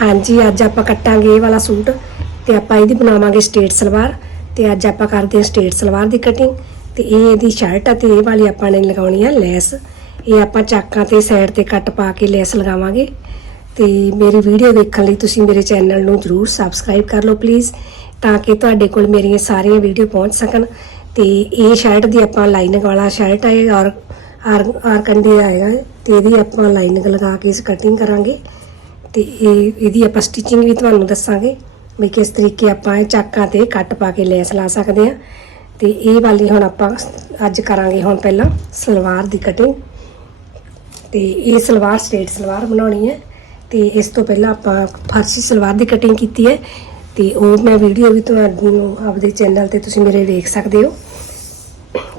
ਹਾਂਜੀ, ਅੱਜ ਆਪਾਂ ਕੱਟਾਂਗੇ ਇਹ ਵਾਲਾ ਸੂਟ ਤੇ ਆਪਾਂ ਇਹਦੀ ਬਣਾਵਾਂਗੇ ਸਟੇਟ ਸਲਵਾਰ ਤੇ ਅੱਜ ਆਪਾਂ ਕਰਦੇ ਹਾਂ ਸਟੇਟ ਸਲਵਾਰ ਦੀ ਕਟਿੰਗ ਤੇ ਇਹ ਇਹਦੀ ਸ਼ਰਟ ਆ ਤੇ ਇਹ ਵਾਲੀ ਆਪਾਂ ਨੇ ਲਗਾਉਣੀ ਆ ਲੈਸ। ਇਹ ਆਪਾਂ ਚਾਕਾਂ ਤੇ ਸਾਈਡ ਤੇ ਕੱਟ ਪਾ ਕੇ ਲੈਸ ਲਗਾਵਾਂਗੇ। ਤੇ ਮੇਰੀ ਵੀਡੀਓ ਵੇਖਣ ਲਈ ਤੁਸੀਂ ਮੇਰੇ ਚੈਨਲ ਨੂੰ ਜਰੂਰ ਸਬਸਕ੍ਰਾਈਬ ਕਰ ਲਓ ਪਲੀਜ਼ ਤਾਂ ਕਿ ਤੁਹਾਡੇ ਕੋਲ ਮੇਰੀਆਂ ਸਾਰੀਆਂ ਵੀਡੀਓ ਪਹੁੰਚ ਸਕਣ। ਤੇ ਇਹ ਸ਼ਰਟ ਦੀ ਆਪਾਂ ਲਾਈਨਿੰਗ ਵਾਲਾ ਸ਼ਰਟ ਹੈ ਔਰ ਆਰ ਆਰ ਕੰਡੇ ਆਏਗਾ ਤੇ ਇਹਦੀ ਆਪਾਂ ਲਾਈਨਿੰਗ ਲਗਾ ਕੇ ਇਸ ਕਟਿੰਗ ਕਰਾਂਗੇ। ਤੇ ਇਹ ਇਹਦੀ ਆਪਾਂ ਸਟਿਚਿੰਗ ਵੀ ਤੁਹਾਨੂੰ ਦੱਸਾਂਗੇ ਵੀ ਕਿਸ ਤਰੀਕੇ ਆਪਾਂ ਇਹ ਚਾਕਾਂ ਤੇ ਕੱਟ ਪਾ ਕੇ ਲੈਸ ਲਾ ਸਕਦੇ ਆ ਤੇ ਇਹ ਵਾਲੀ ਹੁਣ ਆਪਾਂ ਅੱਜ ਕਰਾਂਗੇ ਹੁਣ ਪਹਿਲਾਂ ਸਲਵਾਰ ਦੀ ਕਟਿੰਗ ਤੇ ਇਹ ਸਲਵਾਰ ਸਟੇਟ ਸਲਵਾਰ ਬਣਾਉਣੀ ਹੈ। ਤੇ ਇਸ ਤੋਂ ਪਹਿਲਾਂ ਆਪਾਂ ਫਰਸੀ ਸਲਵਾਰ ਦੀ ਕਟਿੰਗ ਕੀਤੀ ਹੈ। ਤੇ ਉਹ ਮੈਂ ਵੀਡੀਓ ਵੀ ਤੁਹਾਨੂੰ ਆਪਦੇ ਚੈਨਲ ਤੇ ਤੁਸੀਂ ਮੇਰੇ ਵੇਖ ਸਕਦੇ ਹੋ।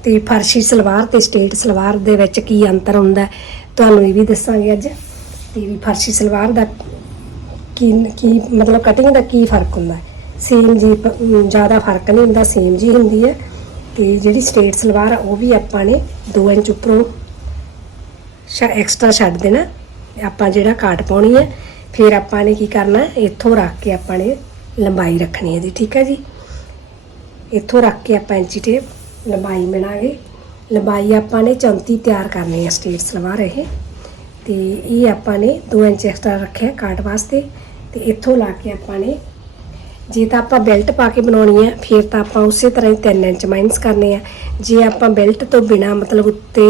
ਤੇ ਫਰਸ਼ੀ ਸਲਵਾਰ ਤੇ ਸਟੇਟ ਸਲਵਾਰ ਦੇ ਵਿੱਚ ਕੀ ਅੰਤਰ ਹੁੰਦਾ ਤੁਹਾਨੂੰ ਇਹ ਵੀ ਦੱਸਾਂਗੇ ਅੱਜ। ਤੇ ਵੀ ਫਰਸ਼ੀ ਸਲਵਾਰ ਦਾ ਕੀ ਕੀ ਮਤਲਬ ਕਟਿੰਗ ਦਾ ਕੀ ਫ਼ਰਕ ਹੁੰਦਾ? ਸੇਮ ਜੀ, ਜ਼ਿਆਦਾ ਫ਼ਰਕ ਨਹੀਂ ਹੁੰਦਾ ਸੇਮ ਜੀ ਹੁੰਦੀ ਹੈ। ਤੇ ਜਿਹੜੀ ਸਟੇਟ ਸਲਵਾਰ ਆ, ਉਹ ਵੀ ਆਪਾਂ ਨੇ 2 ਇੰਚ ਉੱਪਰੋਂ ਸ਼ਾ ਐਕਸਟਰਾ ਛੱਡ ਦੇਣਾ। ਆਪਾਂ ਜਿਹੜਾ ਕਾਟ ਪਾਉਣੀ ਹੈ, ਫਿਰ ਆਪਾਂ ਨੇ ਕੀ ਕਰਨਾ, ਇੱਥੋਂ ਰੱਖ ਕੇ ਆਪਾਂ ਨੇ ਲੰਬਾਈ ਰੱਖਣੀ ਹੈ ਜੀ, ਠੀਕ ਹੈ ਜੀ? ਇੱਥੋਂ ਰੱਖ ਕੇ ਆਪਾਂ ਇੰਚੀ ਟੇਪ ਲੰਬਾਈ ਮਿਣਾਂਗੇ ਲੰਬਾਈ ਆਪਾਂ ਨੇ 34 ਤਿਆਰ ਕਰਨੀ ਹੈ ਸਟੇਟ ਸਲਵਾਰ ਇਹ। ਤੇ ਇਹ ਆਪਾਂ ਨੇ 2 ਇੰਚ ਐਕਸਟਰਾ ਰੱਖਿਆ ਕਾਟ ਵਾਸਤੇ ਤੇ ਇੱਥੋਂ ਲਾ ਕੇ ਆਪਾਂ ਨੇ ਜੇ ਤਾਂ ਆਪਾਂ ਬੈਲਟ ਪਾ ਕੇ ਬਣਾਉਣੀ ਹੈ, ਫਿਰ ਤਾਂ ਆਪਾਂ ਉਸੇ ਤਰ੍ਹਾਂ ਹੀ 3 ਇੰਚ ਮਾਈਨਸ ਕਰਨੇ ਆ। ਜੇ ਆਪਾਂ ਬੈਲਟ ਤੋਂ ਬਿਨਾ ਮਤਲਬ ਉੱਤੇ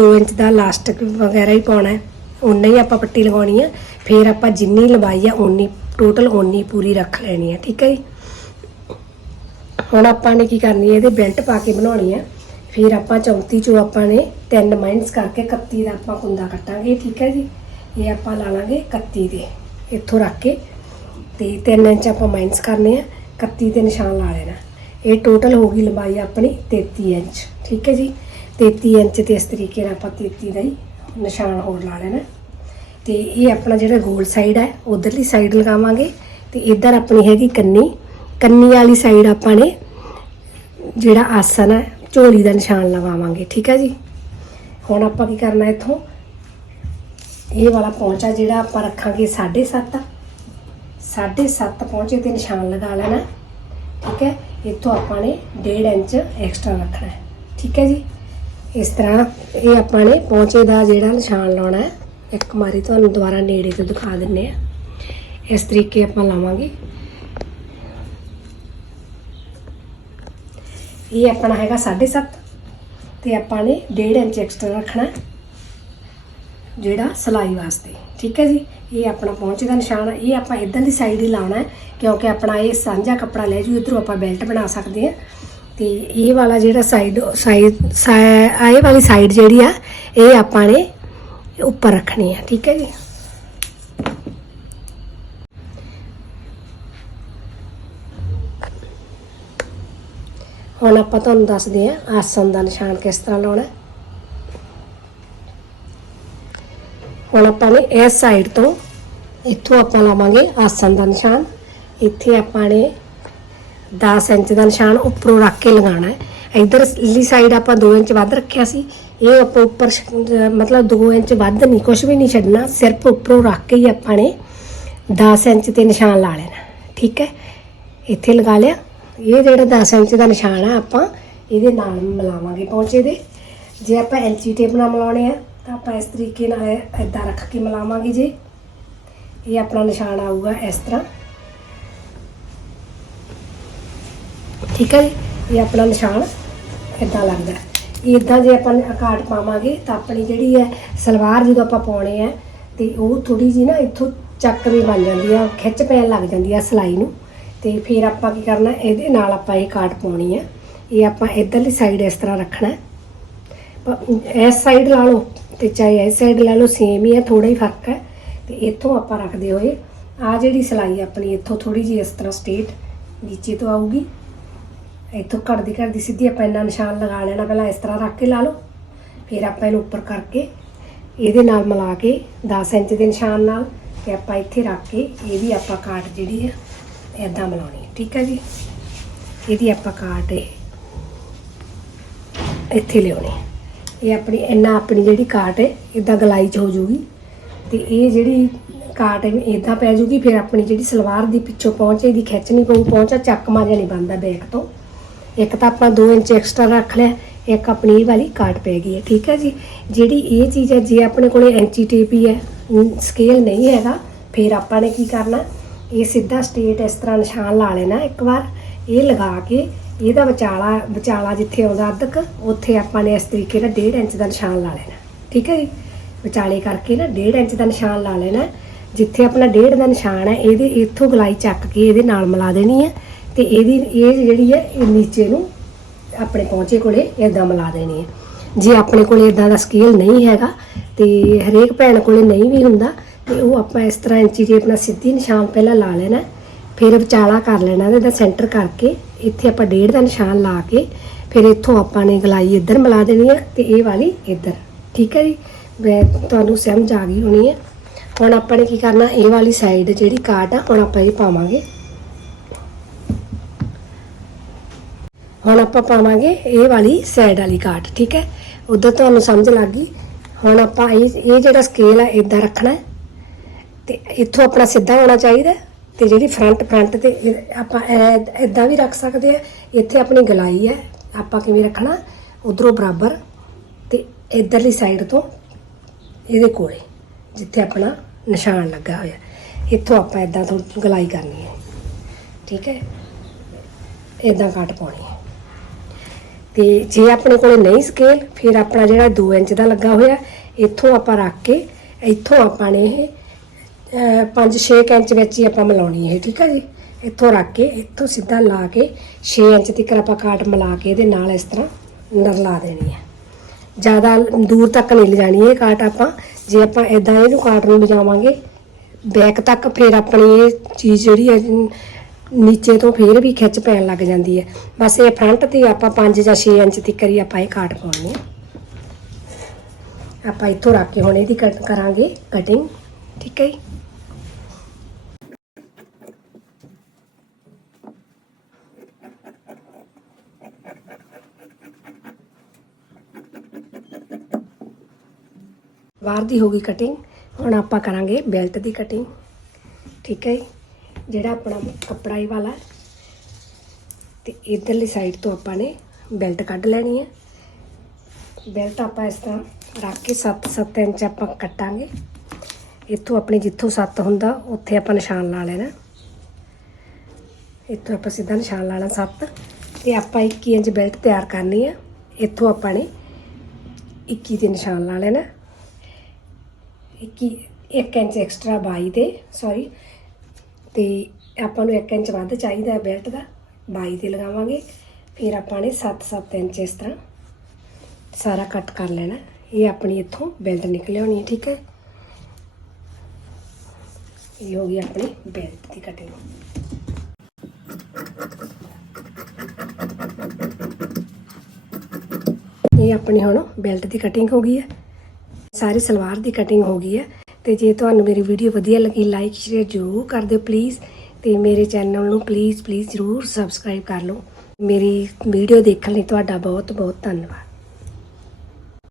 2 ਇੰਚ ਦਾ ਲਾਸਟਿਕ ਵਗੈਰਾ ਹੀ ਪਾਉਣਾ ਹੈ ਉਨਾ ਹੀ ਆਪਾਂ ਪੱਟੀ ਲਗਾਉਣੀ ਆ, ਫਿਰ ਆਪਾਂ ਜਿੰਨੀ ਲੰਬਾਈ ਆ ਉਨੀ ਟੋਟਲ ਉਨੀ ਪੂਰੀ ਰੱਖ ਲੈਣੀ ਹੈ ਠੀਕ ਹੈ ਜੀ? ਹੁਣ ਆਪਾਂ ਨੇ ਕੀ ਕਰਨੀ ਹੈ, ਇਹਦੇ ਬੈਲਟ ਪਾ ਕੇ ਬਣਾਉਣੀ ਆ। ਫਿਰ ਆਪਾਂ 34 ਚੋਂ ਆਪਾਂ ਨੇ 3 ਮਾਈਨਸ ਕਰਕੇ 31 ਦਾ ਆਪਾਂ ਕੁੰਦਾ ਕੱਟਾਂਗੇ, ਠੀਕ ਹੈ ਜੀ? ਇਹ ਆਪਾਂ ਲਾ ਲਾਂਗੇ 31 ਦੇ, ਇੱਥੋਂ ਰੱਖ ਕੇ। ਤੇ 3 ਇੰਚ ਆਪਾਂ ਮਾਈਨਸ ਕਰਨੇ ਆ 31 ਤੇ ਨਿਸ਼ਾਨ ਲਾ ਲੈਣਾ। ਇਹ ਟੋਟਲ ਹੋ ਗਈ ਲੰਬਾਈ ਆਪਣੀ 33 ਇੰਚ, ਠੀਕ ਹੈ ਜੀ? 33 ਇੰਚ ਤੇ ਇਸ ਤਰੀਕੇ ਨਾਲ ਆਪਾਂ 33 ਦਾ ਹੀ ਨਿਸ਼ਾਨ ਹੋਰ ਲਾ ਲੈਣਾ। ਤੇ ਇਹ ਆਪਣਾ ਜਿਹੜਾ ਗੋਲ ਸਾਈਡ ਹੈ, ਉਧਰਲੀ ਸਾਈਡ ਲਗਾਵਾਂਗੇ। ਤੇ ਇੱਧਰ ਆਪਣੀ ਹੈਗੀ ਕੰਨੀ। ਕੰਨੀ ਵਾਲੀ ਸਾਈਡ ਆਪਾਂ ਨੇ ਜਿਹੜਾ ਆਸਨ ਹੈ ਝੋਲੀ ਦਾ ਨਿਸ਼ਾਨ ਲਗਾਵਾਂਗੇ, ਠੀਕ ਹੈ ਜੀ? ਹੁਣ ਆਪਾਂ ਕੀ ਕਰਨਾ ਇੱਥੋਂ? ਇਹ ਵਾਲਾ ਪੌਂਚਾ ਜਿਹੜਾ ਆਪਾਂ ਰੱਖਾਂਗੇ 7.5 7.5 ਪੌਂਚੇ ਤੇ ਨਿਸ਼ਾਨ ਲਗਾ ਲੈਣਾ, ਠੀਕ ਹੈ? ਇੱਥੋਂ ਆਪਾਂ ਨੇ 1.5 ਇੰਚ ਐਕਸਟਰਾ ਰੱਖਣਾ ਹੈ, ਠੀਕ ਹੈ ਜੀ? ਇਸ ਤਰ੍ਹਾਂ ਇਹ ਆਪਾਂ ਨੇ ਪੌਂਚੇ ਦਾ ਜਿਹੜਾ ਨਿਸ਼ਾਨ ਲਾਉਣਾ ਹੈ, ਇੱਕ ਮਾਰੀ ਤੁਹਾਨੂੰ ਦੁਬਾਰਾ ਨੇੜੇ ਤੋਂ ਦਿਖਾ ਦਿੰਨੇ ਆ। ਇਸ ਤਰੀਕੇ ਆਪਾਂ ਲਾਵਾਂਗੇ। ਇਹ ਆਪਣਾ ਹੈਗਾ 7.5 ਤੇ ਆਪਾਂ ਨੇ 1.5 ਇੰਚ ਐਕਸਟਰਾ ਰੱਖਣਾ ਜਿਹੜਾ ਸਲਾਈ ਵਾਸਤੇ। ਠੀਕ ਹੈ ਜੀ? ਇਹ ਆਪਣਾ ਪਹੁੰਚ ਦਾ ਨਿਸ਼ਾਨ ਇਹ ਆਪਾਂ ਇਧਰਲੀ ਸਾਈਡ ਹੀ ਲਾਉਣਾ ਕਿਉਂਕਿ ਆਪਣਾ ਇਹ ਸਾਂਝਾ ਕੱਪੜਾ ਲੈ ਜੂ, ਇਧਰੋਂ ਆਪਾਂ ਬੈਲਟ ਬਣਾ ਸਕਦੇ ਹਾਂ। ਤੇ ਇਹ ਵਾਲਾ ਜਿਹੜਾ ਸਾਈਡ ਸਾਈਡ ਇਹ ਵਾਲੀ ਸਾਈਡ ਜਿਹੜੀ ਆ, ਇਹ ਆਪਾਂ ਨੇ ਉੱਪਰ ਰੱਖਣੀ ਆ। ਠੀਕ ਹੈ ਜੀ? ਹੁਣ ਆਪਾਂ ਤੁਹਾਨੂੰ ਦੱਸਦੇ ਹਾਂ ਆਸਣ ਦਾ ਨਿਸ਼ਾਨ ਕਿਸ ਤਰ੍ਹਾਂ ਲਾਉਣਾ ਹੁਣ ਆਪਾਂ ਨੇ ਇਸ ਸਾਈਡ ਤੋਂ ਇੱਥੋਂ ਆਪਾਂ ਲਾਵਾਂਗੇ ਆਸਨ ਦਾ ਨਿਸ਼ਾਨ। ਇੱਥੇ ਆਪਾਂ ਨੇ 10 ਇੰਚ ਦਾ ਨਿਸ਼ਾਨ ਉੱਪਰੋਂ ਰੱਖ ਕੇ ਲਗਾਉਣਾ ਹੈ। ਇਧਰਲੀ ਸਾਈਡ ਆਪਾਂ 2 ਇੰਚ ਵੱਧ ਰੱਖਿਆ ਸੀ। ਇਹ ਆਪਾਂ ਉੱਪਰ ਮਤਲਬ 2 ਇੰਚ ਵੱਧ ਨਹੀਂ ਕੁਝ ਵੀ ਨਹੀਂ ਛੱਡਣਾ। ਸਿਰਫ ਉੱਪਰੋਂ ਰੱਖ ਕੇ ਹੀ ਆਪਾਂ ਨੇ 10 ਇੰਚ ਤੇ ਨਿਸ਼ਾਨ ਲਾ ਲੈਣਾ। ਠੀਕ ਹੈ? ਇੱਥੇ ਲਗਾ ਲਿਆ। ਇਹ ਜਿਹੜਾ 10 ਇੰਚ ਦਾ ਨਿਸ਼ਾਨ ਆ, ਆਪਾਂ ਇਹਦੇ ਨਾਲ ਮਿਲਾਵਾਂਗੇ ਪਹੁੰਚੇ ਦੇ। ਜੇ ਆਪਾਂ ਐਲਚੀ ਟੇਪ ਨਾਲ ਮਿਲਾਉਣੇ ਆ, ਤਾਂ ਆਪਾਂ ਇਸ ਤਰੀਕੇ ਨਾਲ ਇਦਾਂ ਰੱਖ ਕੇ ਮਿਲਾਵਾਂਗੇ ਜੇ। ਇਹ ਆਪਣਾ ਨਿਸ਼ਾਨ ਆਊਗਾ ਇਸ ਤਰ੍ਹਾਂ। ਠੀਕ ਹੈ ਜੀ? ਇਹ ਆਪਣਾ ਨਿਸ਼ਾਨ ਇਦਾਂ ਲੱਗਦਾ। ਇਦਾਂ ਜੇ ਆਪਾਂ ਆਕਾਟ ਪਾਵਾਂਗੇ, ਤਾਂ ਆਪਣੀ ਜਿਹੜੀ ਹੈ ਸਲਵਾਰ ਜਦੋਂ ਆਪਾਂ ਪਾਉਣੇ ਆ, ਤੇ ਉਹ ਥੋੜੀ ਜੀ ਨਾ ਇੱਥੋਂ ਚੱਕ ਵੀ ਬਣ ਜਾਂਦੀ ਆ, ਖਿੱਚ ਪੈਣ ਲੱਗ ਜਾਂਦੀ ਆ ਸਲਾਈ ਨੂੰ। ਤੇ ਫਿਰ ਆਪਾਂ ਕੀ ਕਰਨਾ, ਇਹਦੇ ਨਾਲ ਆਪਾਂ ਇਹ ਕਾਟ ਪਾਉਣੀ ਆ। ਇਹ ਆਪਾਂ ਇਧਰਲੀ ਸਾਈਡ ਇਸ ਤਰ੍ਹਾਂ ਰੱਖਣਾ। ਇਸ ਸਾਈਡ ਲਾ ਲਓ ਤੇ ਚਾਹੇ ਇਸ ਸਾਈਡ ਲਾ ਲਓ ਸੇਮ ਹੀ ਹੈ ਥੋੜਾ ਹੀ ਫ਼ਰਕ ਹੈ ਤੇ ਇੱਥੋਂ ਆਪਾਂ ਰੱਖਦੇ ਹੋਏ ਆ ਜਿਹੜੀ ਸਲਾਈ ਆਪਣੀ ਇੱਥੋਂ ਥੋੜੀ ਜਿਹੀ ਇਸ ਤਰ੍ਹਾਂ ਸਟੇਟ ਨੀਚੇ ਤੋਂ ਆਊਗੀ। ਇੱਥੋਂ ਘੜਦੀ ਘੜਦੀ ਸਿੱਧੀ ਆਪਾਂ ਇੰਨਾ ਨਿਸ਼ਾਨ ਲਗਾ ਲੈਣਾ, ਪਹਿਲਾਂ ਇਸ ਤਰ੍ਹਾਂ ਰੱਖ ਕੇ ਲਾ ਲਓ। ਫਿਰ ਆਪਾਂ ਇਹਨੂੰ ਉੱਪਰ ਕਰਕੇ ਇਹਦੇ ਨਾਲ ਮਿਲਾ ਕੇ 10 ਇੰਚ ਦੇ ਨਿਸ਼ਾਨ ਨਾਲ ਤੇ ਆਪਾਂ ਇੱਥੇ ਰੱਖ ਕੇ ਇਹ ਵੀ ਆਪਾਂ ਕਾਟ ਜਿਹੜੀ ਹੈ ਇਦਾਂ ਮਿਲਾਉਣੀ ਠੀਕ ਹੈ ਜੀ? ਇਹਦੀ ਆਪਾਂ ਕਾਟ ਇਹ ਇੱਥੇ ਲਿਆਉਣੀ ਇਹ ਆਪਣੀ, ਇੰਨਾ ਆਪਣੀ ਜਿਹੜੀ ਕਾਟ ਹੈ ਇਦਾਂ ਗਲਾਈ ਚ ਹੋ ਜੂਗੀ। ਤੇ ਇਹ ਜਿਹੜੀ ਕਾਟ ਹੈ ਇਦਾਂ ਪੈ ਜੂਗੀ, ਫਿਰ ਆਪਣੀ ਜਿਹੜੀ ਸਲਵਾਰ ਦੀ ਪਿੱਛੋਂ ਪਹੁੰਚੇ ਦੀ ਖਿੱਚਣੀ ਪਊ ਪਹੁੰਚਾ ਚੱਕ ਜਿਹਾ ਨਹੀਂ ਬਣਦਾ ਬੈਕ ਤੋਂ। ਇੱਕ ਤਾਂ ਆਪਾਂ 2 ਇੰਚ ਐਕਸਟਰਾ ਰੱਖ ਲਿਆ, ਇੱਕ ਆਪਣੀ ਇਹ ਵਾਲੀ ਕਾਟ ਪੈ ਗਈ ਹੈ, ਠੀਕ ਹੈ ਜੀ? ਜਿਹੜੀ ਇਹ ਚੀਜ਼ ਹੈ, ਜੇ ਆਪਣੇ ਕੋਲੇ ਐਂਚੀ ਟੇਪ ਹੀ ਹੈ ਸਕੇਲ ਨਹੀਂ ਹੈਗਾ, ਫਿਰ ਆਪਾਂ ਨੇ ਕੀ ਕਰਨਾ? ਇਹ ਸਿੱਧਾ ਸਟੇਟ ਇਸ ਤਰ੍ਹਾਂ ਨਿਸ਼ਾਨ ਲਾ ਲੈਣਾ, ਇੱਕ ਵਾਰ ਇਹ ਲਗਾ ਕੇ ਇਹਦਾ ਵਿਚਾਲਾ ਵਿਚਾਲਾ ਜਿੱਥੇ ਆਉਂਦਾ ਅੱਧਕ, ਉੱਥੇ ਆਪਾਂ ਨੇ ਇਸ ਤਰੀਕੇ ਨਾਲ 1.5 ਇੰਚ ਦਾ ਨਿਸ਼ਾਨ ਲਾ ਲੈਣਾ। ਠੀਕ ਹੈ ਜੀ? ਵਿਚਾਲੇ ਕਰਕੇ ਨਾ 1.5 ਇੰਚ ਦਾ ਨਿਸ਼ਾਨ ਲਾ ਲੈਣਾ। ਜਿੱਥੇ ਆਪਣਾ 1.5 ਦਾ ਨਿਸ਼ਾਨ ਹੈ, ਇਹਦੇ ਇੱਥੋਂ ਗਲਾਈ ਚੱਕ ਕੇ ਇਹਦੇ ਨਾਲ ਮਿਲਾ ਦੇਣੀ ਹੈ ਤੇ ਇਹਦੀ, ਇਹ ਜਿਹੜੀ ਹੈ, ਇਹ ਨੀਚੇ ਨੂੰ ਆਪਣੇ ਪਹੁੰਚੇ ਕੋਲੇ ਇਦਾਂ ਮਿਲਾ ਦੇਣੀ ਹੈ। ਜੇ ਆਪਣੇ ਕੋਲੇ ਇਦਾਂ ਦਾ ਸਕੇਲ ਨਹੀਂ ਹੈਗਾ ਤੇ ਹਰੇਕ ਭੈਣ ਕੋਲੇ ਨਹੀਂ ਵੀ ਹੁੰਦਾ ਤੇ ਉਹ ਆਪਾਂ ਇਸ ਤਰ੍ਹਾਂ ਇੰਚੀ ਟੇਪ ਨਾਲ ਸਿੱਧੀ ਨਿਸ਼ਾਨ ਪਹਿਲਾਂ ਲਾ ਲੈਣਾ, ਫਿਰ ਵਿਚਾਲਾ ਕਰ ਲੈਣਾ ਇਹਦਾ ਸੈਂਟਰ ਕਰਕੇ, ਇੱਥੇ ਆਪਾਂ ਡੇਢ ਦਾ ਨਿਸ਼ਾਨ ਲਾ ਕੇ, ਫਿਰ ਇੱਥੋਂ ਆਪਾਂ ਨੇ ਗਲਾਈ ਇੱਧਰ ਮਿਲਾ ਦੇਣੀ ਹੈ ਤੇ ਇਹ ਵਾਲੀ ਇੱਧਰ। ਠੀਕ ਹੈ ਜੀ? ਮੈਂ ਤੁਹਾਨੂੰ ਸਮਝ ਆ ਗਈ ਹੋਣੀ ਹੈ ਹੁਣ ਆਪਾਂ ਨੇ ਕੀ ਕਰਨਾ, ਇਹ ਵਾਲੀ ਸਾਈਡ ਜਿਹੜੀ ਕਾਟ ਆ, ਹੁਣ ਆਪਾਂ ਇਹ ਪਾਵਾਂਗੇ। ਹੁਣ ਆਪਾਂ ਪਾਵਾਂਗੇ ਇਹ ਵਾਲੀ ਸਾਈਡ ਵਾਲੀ ਕਾਟ, ਠੀਕ ਹੈ? ਉਧਰ ਤੁਹਾਨੂੰ ਸਮਝ ਲੱਗ ਗਈ। ਹੁਣ ਆਪਾਂ ਇਹ ਇਹ ਜਿਹੜਾ ਸਕੇਲ ਆ ਇਦਾਂ ਰੱਖਣਾ। ਹੈ ਤੇ ਇੱਥੋਂ ਆਪਣਾ ਸਿੱਧਾ ਹੋਣਾ ਚਾਹੀਦਾ ਹੈ ਤੇ ਜਿਹੜੀ ਫਰੰਟ ਫਰੰਟ ਤੇ ਇਹ ਆਪਾਂ ਇਦਾਂ ਵੀ ਰੱਖ ਸਕਦੇ ਆ, ਇੱਥੇ ਆਪਣੀ ਗਲਾਈ ਹੈ, ਆਪਾਂ ਕਿਵੇਂ ਰੱਖਣਾ, ਉਧਰੋਂ ਬਰਾਬਰ ਤੇ ਇਧਰਲੀ ਸਾਈਡ ਤੋਂ ਇਹਦੇ ਕੋਲੇ, ਜਿੱਥੇ ਆਪਣਾ ਨਿਸ਼ਾਨ ਲੱਗਾ ਹੋਇਆ। ਇੱਥੋਂ ਆਪਾਂ ਇਦਾਂ ਤੋਂ ਗਲਾਈ ਕਰਨੀ ਹੈ। ਠੀਕ ਹੈ? ਇਦਾਂ ਕੱਟ ਪਾਉਣੀ ਹੈ। ਤੇ ਜੇ ਆਪਣੇ ਕੋਲੇ ਨਹੀਂ ਸਕੇਲ ਫਿਰ ਆਪਣਾ ਜਿਹੜਾ 2 ਇੰਚ ਦਾ ਲੱਗਾ ਹੋਇਆ, ਇੱਥੋਂ ਆਪਾਂ ਰੱਖ ਕੇ, ਇੱਥੋਂ ਆਪਾਂ ਨੇ ਇਹ 5-6 ਇੰਚ ਵਿੱਚ ਹੀ ਆਪਾਂ ਮਿਲਾਉਣੀ ਹੈ ਠੀਕ ਹੈ ਜੀ? ਇੱਥੋਂ ਰੱਖ ਕੇ, ਇੱਥੋਂ ਸਿੱਧਾ ਲਾ ਕੇ 6 ਇੰਚ ਤੱਕ ਆਪਾਂ ਕਾਟ ਮਿਲਾ ਕੇ ਇਹਦੇ ਨਾਲ ਇਸ ਤਰ੍ਹਾਂ ਨਰਲਾ ਦੇਣੀ ਹੈ ਜ਼ਿਆਦਾ ਦੂਰ ਤੱਕ ਨਹੀਂ ਲਿਜਾਣੀ ਇਹ ਕਾਟ ਆਪਾਂ। ਜੇ ਆਪਾਂ ਇਦਾਂ ਇਹਨੂੰ ਕਾਟ ਨੂੰ ਲਿਜਾਵਾਂਗੇ ਬੈਕ ਤੱਕ ਫਿਰ ਆਪਣੀ ਇਹ ਚੀਜ਼ ਜਿਹੜੀ ਹੈ, ਨੀਚੇ ਤੋਂ ਫਿਰ ਵੀ ਖਿੱਚ ਪੈਣ ਲੱਗ ਜਾਂਦੀ ਹੈ। ਬਸ ਇਹ ਫਰੰਟ ਤੇ ਆਪਾਂ 5 ਜਾਂ 6 ਇੰਚ ਤੱਕ ਹੀ ਆਪਾਂ ਇਹ ਕਾਟ ਪਾਉਣੀ ਹੈ ਆਪਾਂ ਇੱਥੋਂ ਰੱਖ ਕੇ ਹੁਣ ਇਹਦੀ ਕੱਟ ਕਰਾਂਗੇ ਕਟਿੰਗ ਠੀਕ ਹੈ ਜੀ? ਬਾਹਰ ਦੀ ਹੋ ਗਈ ਕਟਿੰਗ ਹੁਣ ਆਪਾਂ ਕਰਾਂਗੇ ਬੈਲਟ ਦੀ ਕਟਿੰਗ ਠੀਕ ਹੈ ਜੀ? ਜਿਹੜਾ ਆਪਣਾ ਕੱਪੜਾ ਹੀ ਵਾਲਾ ਹੈ। ਤੇ ਇਧਰਲੀ ਸਾਈਡ ਤੋਂ ਆਪਾਂ ਨੇ ਬੈਲਟ ਕੱਢ ਲੈਣੀ ਹੈ। ਬੈਲਟ ਆਪਾਂ ਇਸ ਤਰ੍ਹਾਂ ਰੱਖ ਕੇ 7-7 ਇੰਚ ਆਪਾਂ ਕੱਟਾਂਗੇ। ਇੱਥੋਂ ਆਪਣੇ ਜਿੱਥੋਂ 7 ਹੁੰਦਾ, ਉੱਥੇ ਆਪਾਂ ਨਿਸ਼ਾਨ ਲਾ ਲੈਣਾ। ਇੱਥੋਂ ਆਪਾਂ ਸਿੱਧਾ ਨਿਸ਼ਾਨ ਲਾਣਾ 7 ਤੇ ਆਪਾਂ 21 ਇੰਚ ਬੈਲਟ ਤਿਆਰ ਕਰਨੀ ਆ ਇੱਥੋਂ ਆਪਾਂ ਨੇ 21 ਤੇ ਨਿਸ਼ਾਨ ਲਾ ਲੈਣਾ। 21 1 ਇੰਚ ਐਕਸਟਰਾ ਬਾਈ ਤੇ ਸੌਰੀ ਤੇ ਆਪਾਂ ਨੂੰ 1 ਇੰਚ ਵੱਧ ਚਾਹੀਦਾ ਹੈ ਬੈਲਟ ਦਾ, ਬਾਈ ਤੇ ਲਗਾਵਾਂਗੇ। ਫਿਰ ਆਪਾਂ ਨੇ 7-7 ਇੰਚ ਇਸ ਤਰ੍ਹਾਂ ਸਾਰਾ ਕੱਟ ਕਰ ਲੈਣਾ। ਇਹ ਆਪਣੀ ਇੱਥੋਂ ਬੈਲਟ ਨਿਕਲ ਆਉਣੀ ਹੈ, ਠੀਕ ਹੈ? ਇਹ ਹੋ ਗਈ ਆਪਣੀ ਬੈਲਟ ਦੀ ਕਟਿੰਗ ਇਹ ਆਪਣੀ ਹੁਣ ਬੈਲਟ ਦੀ ਕਟਿੰਗ ਹੋ ਗਈ ਹੈ। ਸਾਰੀ ਸਲਵਾਰ ਦੀ ਕਟਿੰਗ ਹੋ ਗਈ ਹੈ। ਤੇ ਜੇ ਤੁਹਾਨੂੰ ਮੇਰੀ ਵੀਡੀਓ ਵਧੀਆ ਲੱਗੀ ਲਾਈਕ ਸ਼ੇਅਰ ਜ਼ਰੂਰ ਕਰ ਦਿਓ ਪਲੀਜ਼ ਤੇ ਮੇਰੇ ਚੈਨਲ ਨੂੰ ਪਲੀਜ਼ ਪਲੀਜ਼ ਜ਼ਰੂਰ ਸਬਸਕ੍ਰਾਈਬ ਕਰ ਲਓ। ਮੇਰੀ ਵੀਡੀਓ ਦੇਖਣ ਲਈ ਤੁਹਾਡਾ ਬਹੁਤ ਬਹੁਤ ਧੰਨਵਾਦ।